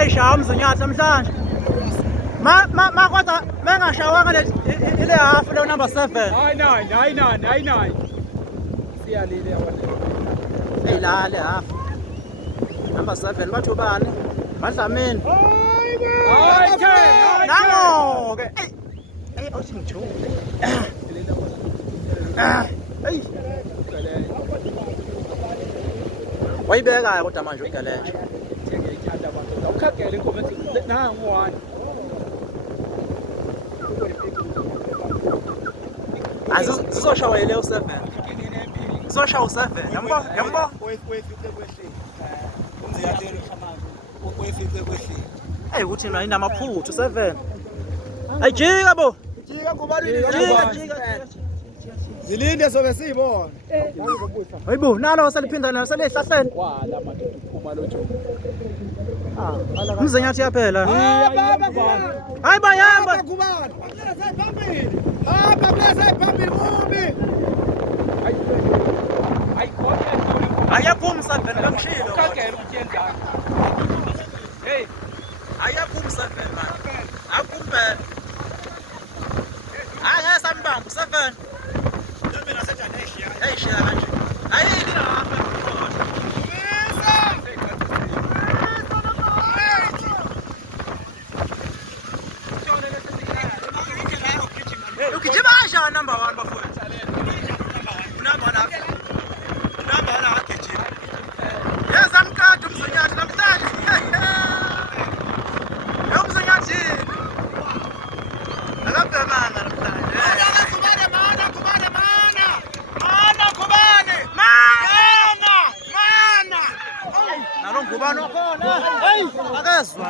ayishaya Mzinyathi namhlanje. Ma kodwa bengashawanga ile half le number 7. Hayi. Siyalile yabona. Eyilale half. Number 7 bathu bani? Badlamini. Hayi ke. Nango ke. Hey, awusingijo. Hey. Wayibeka kodwa manje uyigaleje. Thenge ithanda abantu. Awukhagele inkomo ethi nangu wani. Azizoshawa ile u7. Zoshawa u7. Yambo. Hey ukuthi mina inamaphuthu 7. Ayijika bo. Jika ngubani? Jika. Zilinde sobe siyibona. Hayibo nalo saliphinda nalo salehlahleni. Wala manje uphuma lo joke. Mzinyathi yaphela. Hayi bayamba. Kubani? Ngiyela sayiphambili. Hamba kuyasayiphambili kubi. Ayaphuma 7 bangishilo. Ukhagele ukuthi yenzani. Hey, Ayaphuma 7 man. Akumbe. Ake sambamba 7. Mina sejane ayishiya kanje. Ayini lapha. Ukijima kanjani number 1 bafowethu? Number 1 akijima. Yeza mkade Mzinyathi namhlanje. Yo Mzinyathi. Akabhemanga namhlanje. Nalo ngubani wakhona? Hey, akezwa.